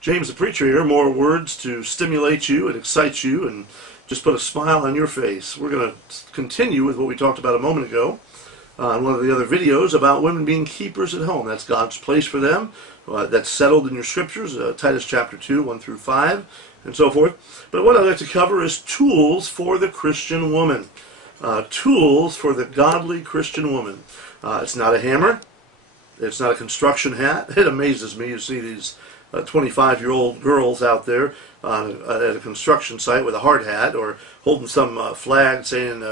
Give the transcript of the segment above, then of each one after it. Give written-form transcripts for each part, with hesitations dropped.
James the Preacher here. More words to stimulate you and excite you and just put a smile on your face. We're going to continue with what we talked about a moment ago in one of the other videos about women being keepers at home. That's God's place for them. That's settled in your scriptures, Titus chapter 2, 1 through 5, and so forth. But what I'd like to cover is tools for the Christian woman. Tools for the godly Christian woman. It's not a hammer. It's not a construction hat. It amazes me. You see these 25-year-old girls out there at a construction site with a hard hat or holding some flag saying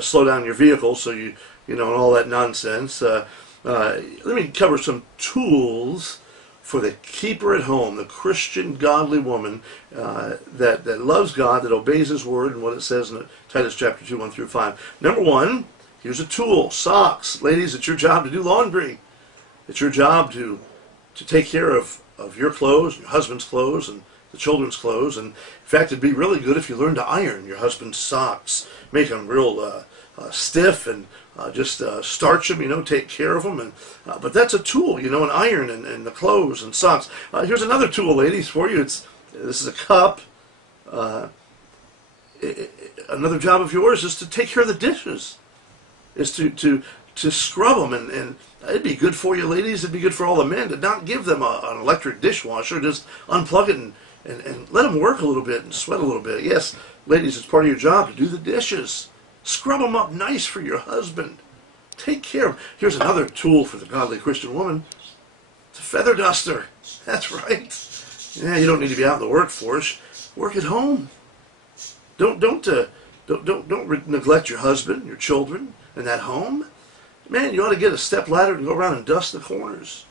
slow down your vehicle, so you know, and all that nonsense. Let me cover some tools for the keeper at home, the Christian godly woman that loves God, that obeys His word and what it says in Titus chapter 2, 1 through 5. Number one, here's a tool: socks. Ladies, it's your job to do laundry. It's your job to take care of your clothes, your husband's clothes, and the children's clothes. And in fact, it'd be really good if you learned to iron your husband's socks, make them real stiff, and just starch them, you know, take care of them. And but that's a tool, you know, an iron and the clothes and socks. Here's another tool, ladies, for you. This is a cup. Another job of yours is to take care of the dishes, is to scrub them, and it'd be good for you, ladies. It'd be good for all the men to not give them an electric dishwasher. Just unplug it and let them work a little bit and sweat a little bit. Yes, ladies, it's part of your job to do the dishes. Scrub them up nice for your husband. Take care of them. Here's another tool for the godly Christian woman. It's a feather duster. That's right. Yeah, you don't need to be out in the workforce. Work at home. Don't neglect your husband, your children, and that home. Man, you ought to get a step ladder and go around and dust the corners.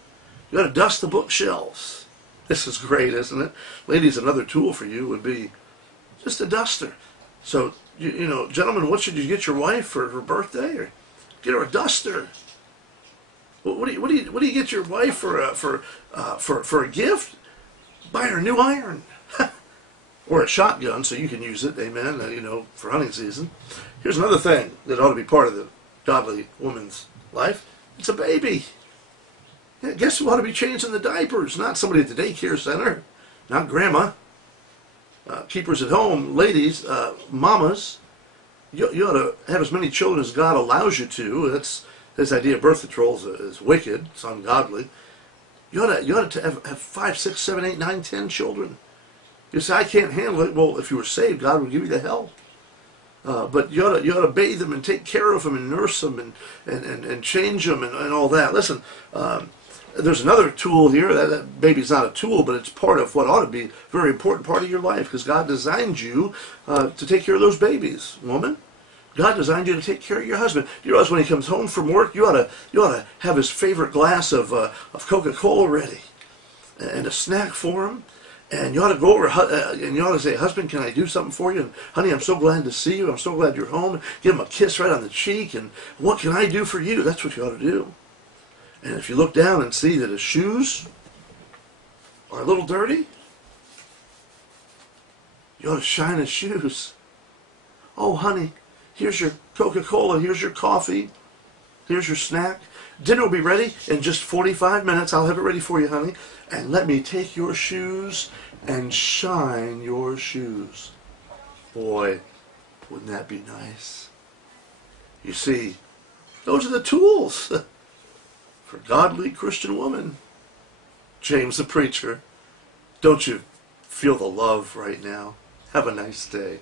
You ought to dust the bookshelves. This is great, isn't it? Ladies, another tool for you would be just a duster. So, you know, gentlemen, what should you get your wife for her birthday? Or get her a duster. What do you get your wife for a gift? Buy her a new iron. Or a shotgun so you can use it, amen, you know, for hunting season. Here's another thing that ought to be part of the godly woman's life. It's a baby. Yeah, guess who ought to be changing the diapers? Not somebody at the daycare center. Not grandma. Keepers at home, ladies, mamas, you ought to have as many children as God allows you to. That's this idea of birth control is wicked. It's ungodly. You ought to have 5, 6, 7, 8, 9, 10 children. You say, I can't handle it. Well, if you were saved, God would give you the help. But you ought to bathe them and take care of them and nurse them and change them and all that. Listen, there's another tool here. That baby's not a tool, but it's part of what ought to be a very important part of your life, because God designed you to take care of those babies, woman. God designed you to take care of your husband. You realize when he comes home from work, you ought to have his favorite glass of Coca-Cola ready and a snack for him. And you ought to go over and you ought to say, husband, can I do something for you? And honey, I'm so glad to see you. I'm so glad you're home. Give him a kiss right on the cheek. And what can I do for you? That's what you ought to do. And if you look down and see that his shoes are a little dirty, you ought to shine his shoes. Oh, honey, here's your Coca-Cola. Here's your coffee. Here's your snack. Dinner will be ready in just 45 minutes. I'll have it ready for you, honey. And let me take your shoes and shine your shoes. Boy, wouldn't that be nice? You see, those are the tools for godly Christian woman. James the Preacher. Don't you feel the love right now? Have a nice day.